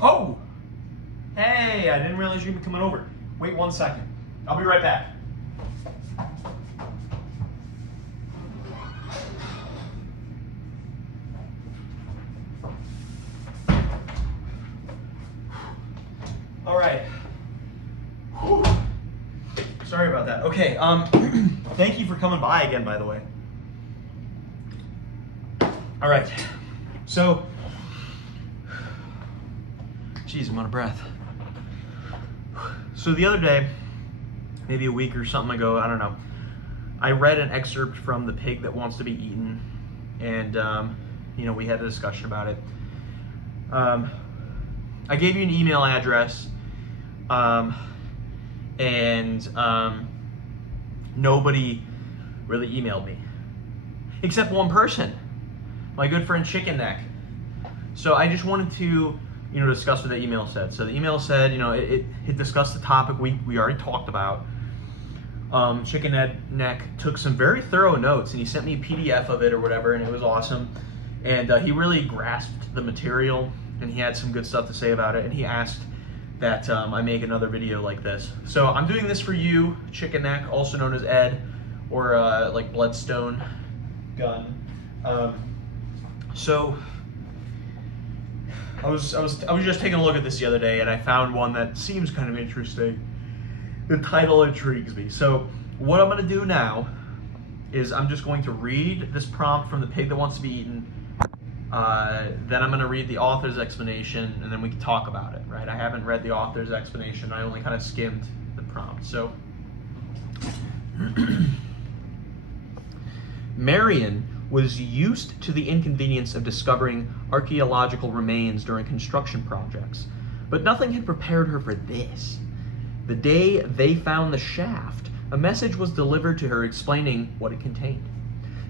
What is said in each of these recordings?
Oh! Hey, I didn't realize you'd be coming over. Wait 1 second. I'll be right back. All right. Whew. Sorry about that. Okay, thank you for coming by again, by the way. All right. So, geez, I'm out of breath. So the other day, maybe a week or something ago, I don't know, I read an excerpt from The Pig That Wants to Be Eaten, and we had a discussion about it. I gave you an email address, and nobody really emailed me, except one person, my good friend Chicken Neck. So I just wanted to discuss what the email said. So the email said, it discussed the topic we already talked about. Chicken Neck took some very thorough notes, and he sent me a PDF of it or whatever, and it was awesome. And he really grasped the material, and he had some good stuff to say about it, and he asked that I make another video like this. So I'm doing this for you, Chicken Neck, also known as Ed, or like Bloodstone Gun. So I was just taking a look at this the other day, and I found one that seems kind of interesting. The title intrigues me. So what I'm going to do now is I'm just going to read this prompt from The Pig That Wants to Be Eaten. Then I'm going to read the author's explanation, and then we can talk about it, right? I haven't read the author's explanation. I only kind of skimmed the prompt. So Marion was used to the inconvenience of discovering archaeological remains during construction projects, but nothing had prepared her for this. The day they found the shaft, a message was delivered to her explaining what it contained.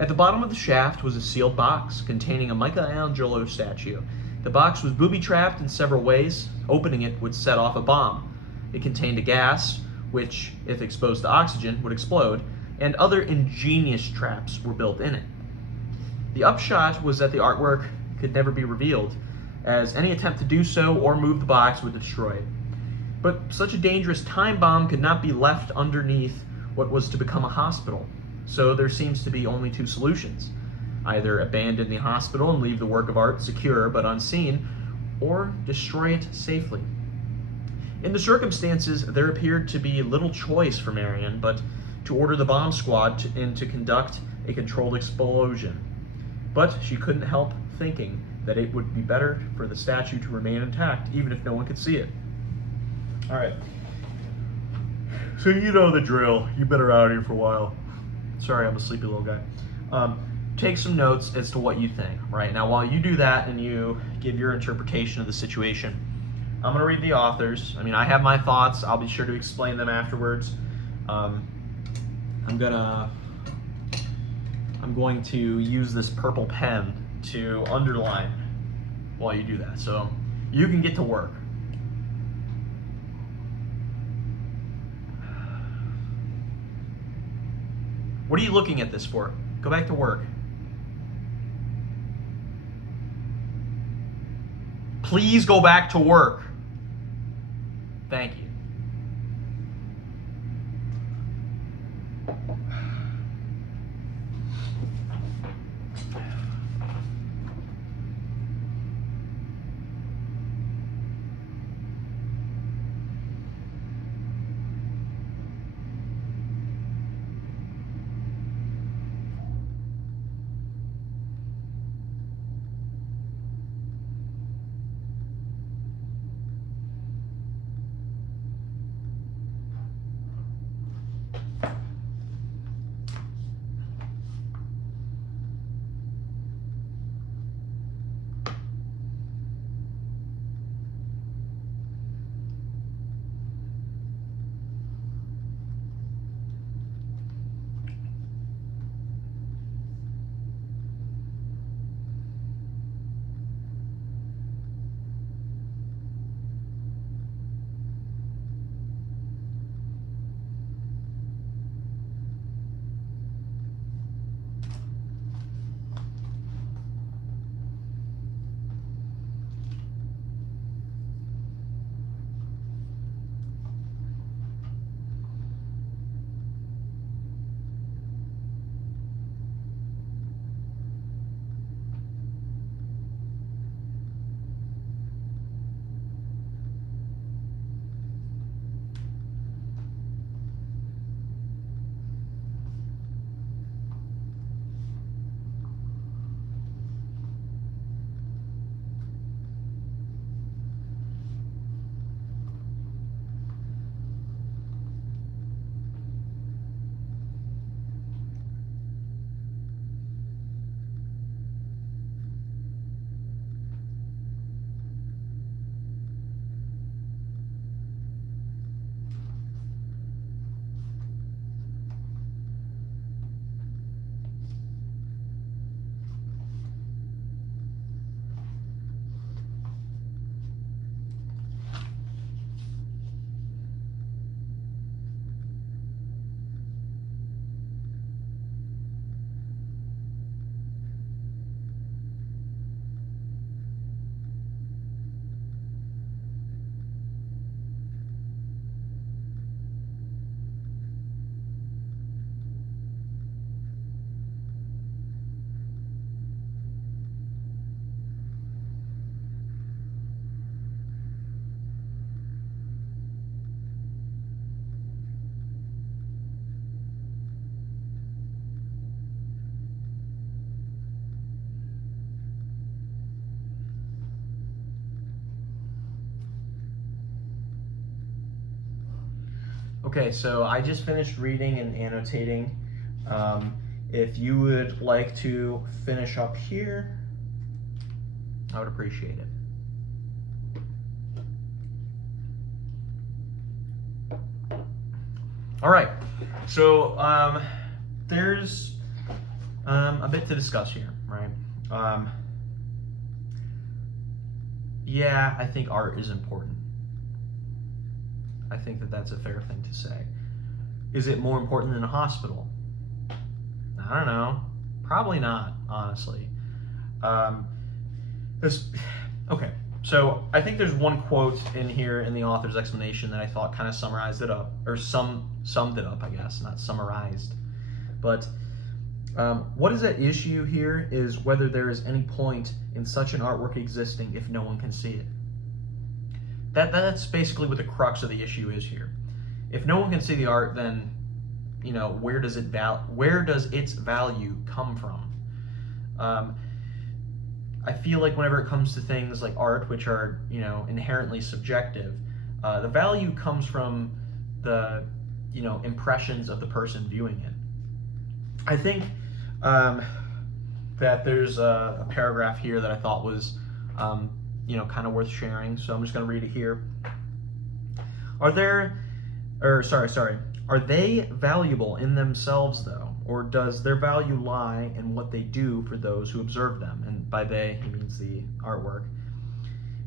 At the bottom of the shaft was a sealed box containing a Michelangelo statue. The box was booby-trapped in several ways. Opening it would set off a bomb. It contained a gas, which, if exposed to oxygen, would explode, and other ingenious traps were built in it. The upshot was that the artwork could never be revealed, as any attempt to do so or move the box would destroy it. But such a dangerous time bomb could not be left underneath what was to become a hospital. So there seems to be only two solutions. Either abandon the hospital and leave the work of art secure but unseen, or destroy it safely. In the circumstances, there appeared to be little choice for Marion but to order the bomb squad to conduct a controlled explosion. But she couldn't help thinking that it would be better for the statue to remain intact, even if no one could see it. All right. So you know the drill. You've been around here for a while. Sorry, I'm a sleepy little guy. Take some notes as to what you think, right? Now, while you do that and you give your interpretation of the situation, I'm going to read the authors. I mean, I have my thoughts. I'll be sure to explain them afterwards. I'm going to use this purple pen to underline while you do that. So you can get to work. What are you looking at this for? Go back to work. Please go back to work. Thank you. Okay, so I just finished reading and annotating. If you would like to finish up here, I would appreciate it. All right, so there's a bit to discuss here, right? Yeah, I think art is important. I think that that's a fair thing to say. Is it more important than a hospital? I don't know. Probably not, honestly. Okay, so I think there's one quote in here in the author's explanation that I thought kind of summarized it up, or summed it up, I guess, not summarized. But what is at issue here is whether there is any point in such an artwork existing if no one can see it. That's basically what the crux of the issue is here. If no one can see the art, then where does its value come from? I feel like whenever it comes to things like art, which are inherently subjective, the value comes from the impressions of the person viewing it. I think that there's a paragraph here that I thought was kind of worth sharing, so I'm just going to read it here. Are they valuable in themselves, though, or does their value lie in what they do for those who observe them? And by they, he means the artwork.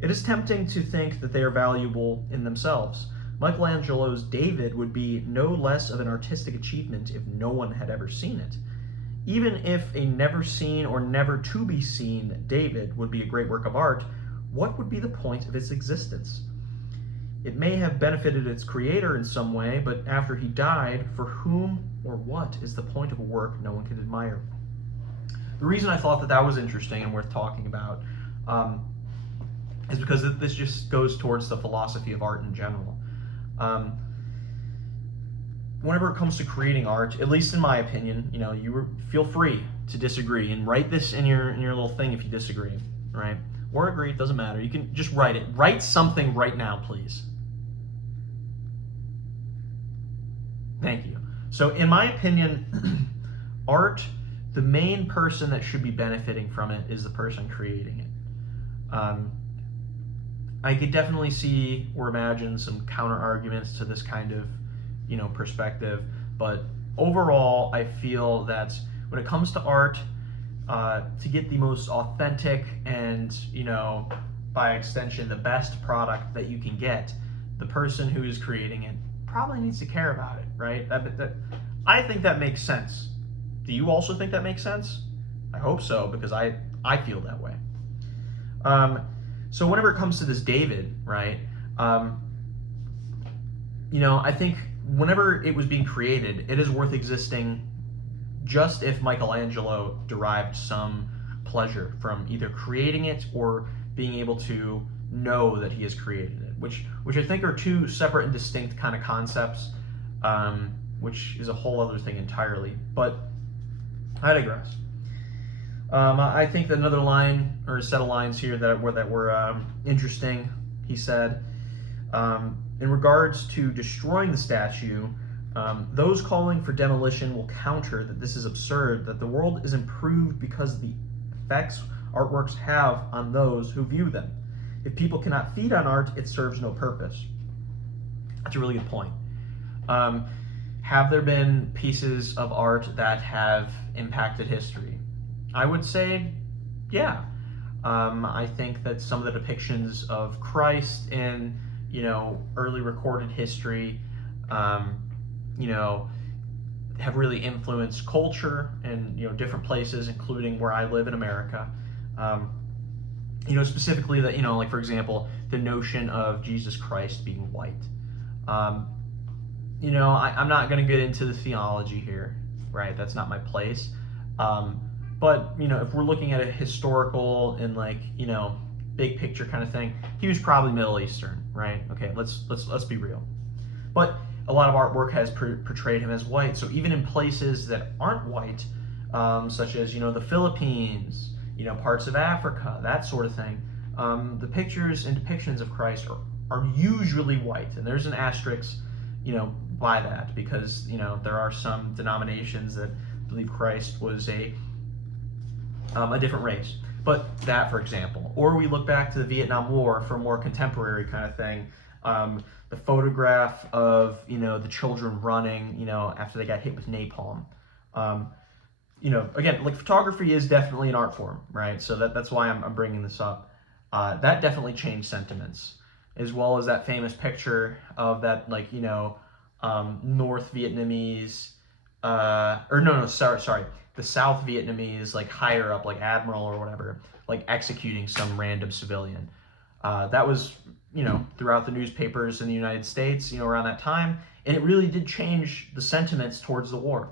It is tempting to think that they are valuable in themselves. Michelangelo's David would be no less of an artistic achievement if no one had ever seen it. Even if a never seen or never to be seen David would be a great work of art, what would be the point of its existence? It may have benefited its creator in some way, but after he died, for whom or what is the point of a work no one can admire? The reason I thought that was interesting and worth talking about is because this just goes towards the philosophy of art in general. Whenever it comes to creating art, at least in my opinion, you feel free to disagree and write this in your little thing if you disagree, right? Or agree, it doesn't matter. You can just write it. Write something right now, please. Thank you. So in my opinion, art, the main person that should be benefiting from it is the person creating it. I could definitely see or imagine some counter arguments to this kind of perspective, but overall I feel that when it comes to art, to get the most authentic and by extension the best product that you can get, the person who is creating it probably needs to care about it, right? I think that makes sense. Do you also think that makes sense? I hope so, because I feel that way. So whenever it comes to this David, right, I think whenever it was being created, it is worth existing just if Michelangelo derived some pleasure from either creating it or being able to know that he has created it, which I think are two separate and distinct kind of concepts, which is a whole other thing entirely. But I digress. I think that another line or a set of lines here that were interesting. He said, in regards to destroying the statue, those calling for demolition will counter that this is absurd, that the world is improved because of the effects artworks have on those who view them. If people cannot feed on art, it serves no purpose. That's a really good point. Have there been pieces of art that have impacted history? I would say, yeah. I think that some of the depictions of Christ in, early recorded history, have really influenced culture in different places, including where I live in America. Specifically that like for example, the notion of Jesus Christ being white. I'm not going to get into the theology here, right? That's not my place. But if we're looking at a historical and big picture kind of thing, he was probably Middle Eastern, right? Okay, let's be real. But a lot of artwork has portrayed him as white. So even in places that aren't white, such as the Philippines, parts of Africa, that sort of thing, the pictures and depictions of Christ are usually white. And there's an asterisk, by that, because there are some denominations that believe Christ was a different race. But that, for example, or we look back to the Vietnam War for a more contemporary kind of thing. The photograph of the children running after they got hit with napalm. Again, like, photography is definitely an art form, right? So that's why I'm bringing this up. That definitely changed sentiments, as well as that famous picture of that, like, North Vietnamese, or no, sorry, the South Vietnamese, like, higher up, like admiral or whatever, like executing some random civilian. That was, throughout the newspapers in the United States, around that time, and it really did change the sentiments towards the war.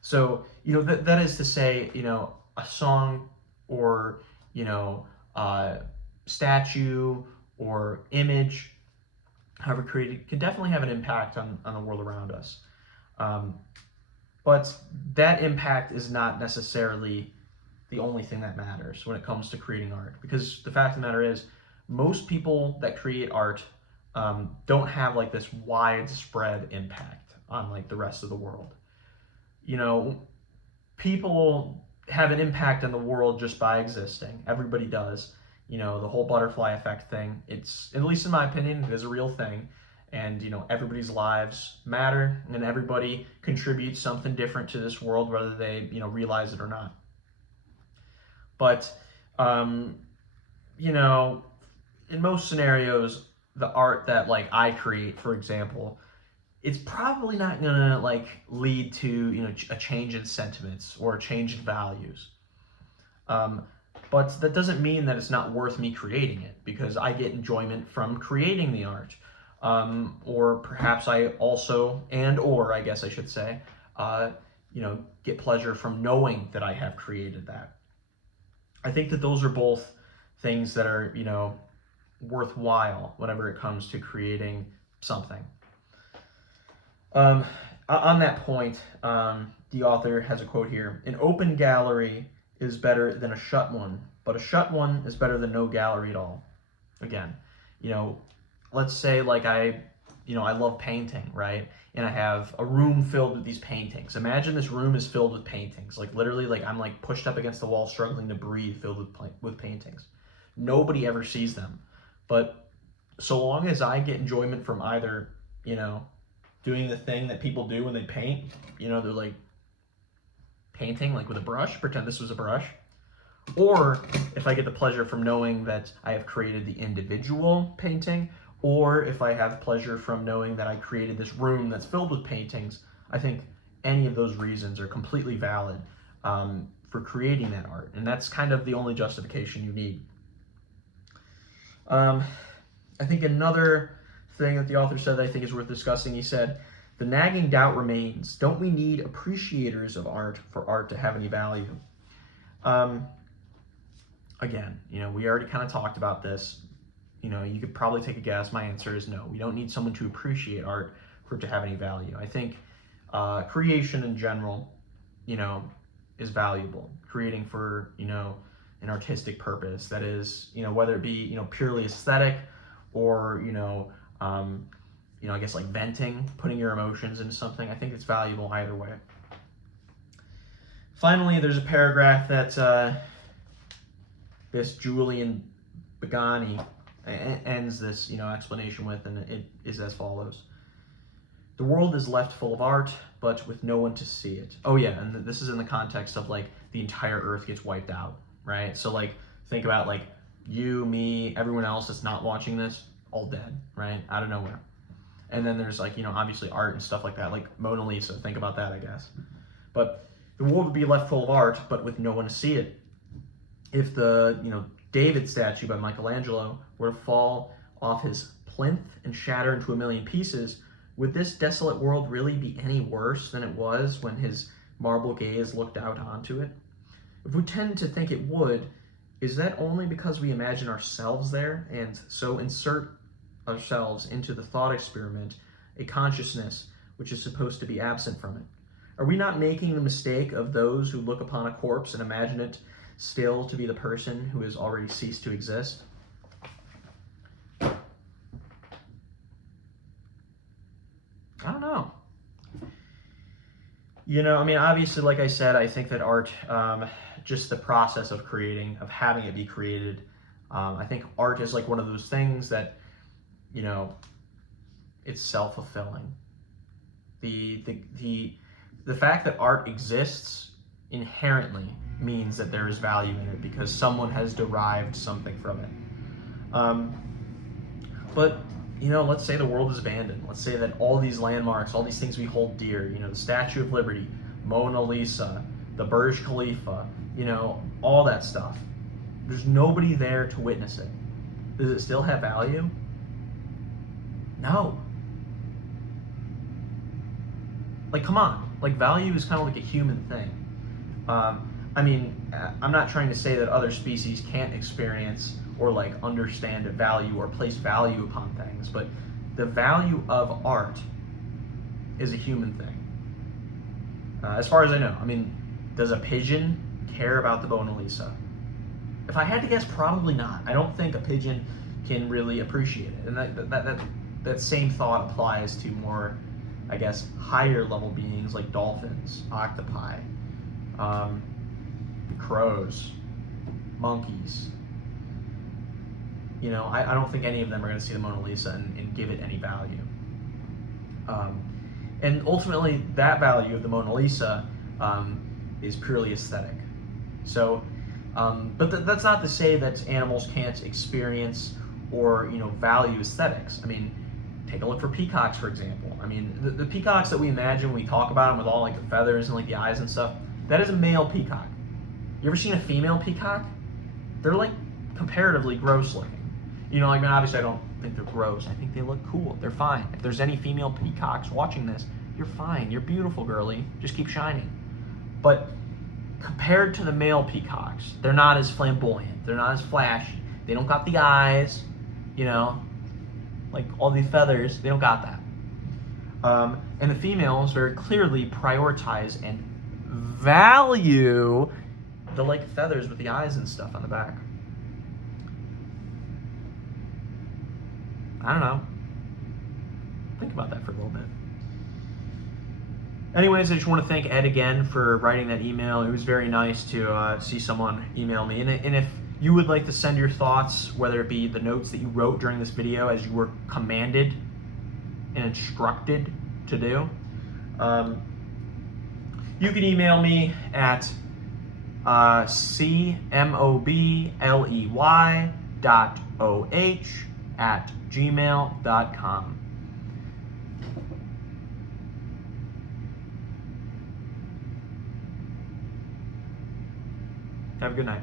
So, that is to say, a song or, statue or image, however created, can definitely have an impact on the world around us. But that impact is not necessarily the only thing that matters when it comes to creating art. Because the fact of the matter is, most people that create art don't have, like, this widespread impact on, like, the rest of the world. People have an impact on the world just by existing. Everybody does. The whole butterfly effect thing, it's, at least in my opinion, it is a real thing. And, everybody's lives matter, and everybody contributes something different to this world, whether they, realize it or not. But, in most scenarios, the art that, like, I create, for example, it's probably not gonna, like, lead to, a change in sentiments or a change in values. But that doesn't mean that it's not worth me creating it, because I get enjoyment from creating the art. Or perhaps I also, or I guess I should say, get pleasure from knowing that I have created that. I think that those are both things that are, worthwhile whenever it comes to creating something. On that point, the author has a quote here: "An open gallery is better than a shut one, but a shut one is better than no gallery at all." Again, let's say, like, I love painting, right? And I have a room filled with these paintings. Imagine this room is filled with paintings. Like, literally, like, I'm, like, pushed up against the wall, struggling to breathe, filled with paintings. Nobody ever sees them. But so long as I get enjoyment from either, doing the thing that people do when they paint, they're, like, painting, like, with a brush, pretend this was a brush. Or if I get the pleasure from knowing that I have created the individual painting, or if I have pleasure from knowing that I created this room that's filled with paintings, I think any of those reasons are completely valid for creating that art. And that's kind of the only justification you need. I think another thing that the author said that I think is worth discussing, he said, "The nagging doubt remains. Don't we need appreciators of art for art to have any value?" Again, we already kind of talked about this. You could probably take a guess. My answer is no. We don't need someone to appreciate art for it to have any value. I think creation in general, is valuable. Creating for, an artistic purpose, that is, whether it be, purely aesthetic, or, I guess, like, venting, putting your emotions into something. I think it's valuable either way. Finally, there's a paragraph that this Julian Bagani ends this, explanation with, and it is as follows: "The world is left full of art, but with no one to see it." Oh yeah, and this is in the context of, like, the entire earth gets wiped out, right? So, like, think about, like, you, me, everyone else that's not watching this, all dead, right? Out of nowhere. And then there's, like, obviously art and stuff like that, like Mona Lisa, think about that, I guess. But the world would be left full of art, but with no one to see it. If the, David statue by Michelangelo were to fall off his plinth and shatter into a million pieces, would this desolate world really be any worse than it was when his marble gaze looked out onto it? If we tend to think it would, is that only because we imagine ourselves there and so insert ourselves into the thought experiment, a consciousness which is supposed to be absent from it? Are we not making the mistake of those who look upon a corpse and imagine it still to be the person who has already ceased to exist? I don't know. I mean, obviously, like I said, I think that art, just the process of creating, of having it be created, I think art is like one of those things that, you know, it's self-fulfilling. The fact that art exists inherently means that there is value in it because someone has derived something from it. But let's say the world is abandoned. Let's say that all these landmarks, all these things we hold dear, the Statue of Liberty, Mona Lisa, the Burj Khalifa, all that stuff. There's nobody there to witness it. Does it still have value? No. Like, come on. Like, value is kind of like a human thing. I mean, I'm not trying to say that other species can't experience or like understand a value or place value upon things, but the value of art is a human thing. As far as I know, I mean, does a pigeon care about the Mona Lisa? If I had to guess, probably not. I don't think a pigeon can really appreciate it, and that same thought applies to more, I guess, higher level beings like dolphins, octopi, crows, monkeys. I don't think any of them are going to see the Mona Lisa and give it any value. And ultimately, that value of the Mona Lisa is purely aesthetic. So, but that's not to say that animals can't experience or value aesthetics. I mean, take a look for peacocks, for example. I mean, the peacocks that we imagine when we talk about them with all like the feathers and like the eyes and stuff, that is a male peacock. You ever seen a female peacock? They're like comparatively gross looking. Like, obviously I don't think they're gross. I think they look cool. They're fine. If there's any female peacocks watching this, you're fine. You're beautiful, girly. Just keep shining. But compared to the male peacocks, they're not as flamboyant. They're not as flashy. They don't got the eyes, like all these feathers. They don't got that. And the females very clearly prioritize and value the like feathers with the eyes and stuff on the back. I don't know. Think about that for a little bit. Anyways, I just want to thank Ed again for writing that email. It was very nice to see someone email me. And if you would like to send your thoughts, whether it be the notes that you wrote during this video as you were commanded and instructed to do, you can email me at cmobley.oh@gmail.com. Have a good night.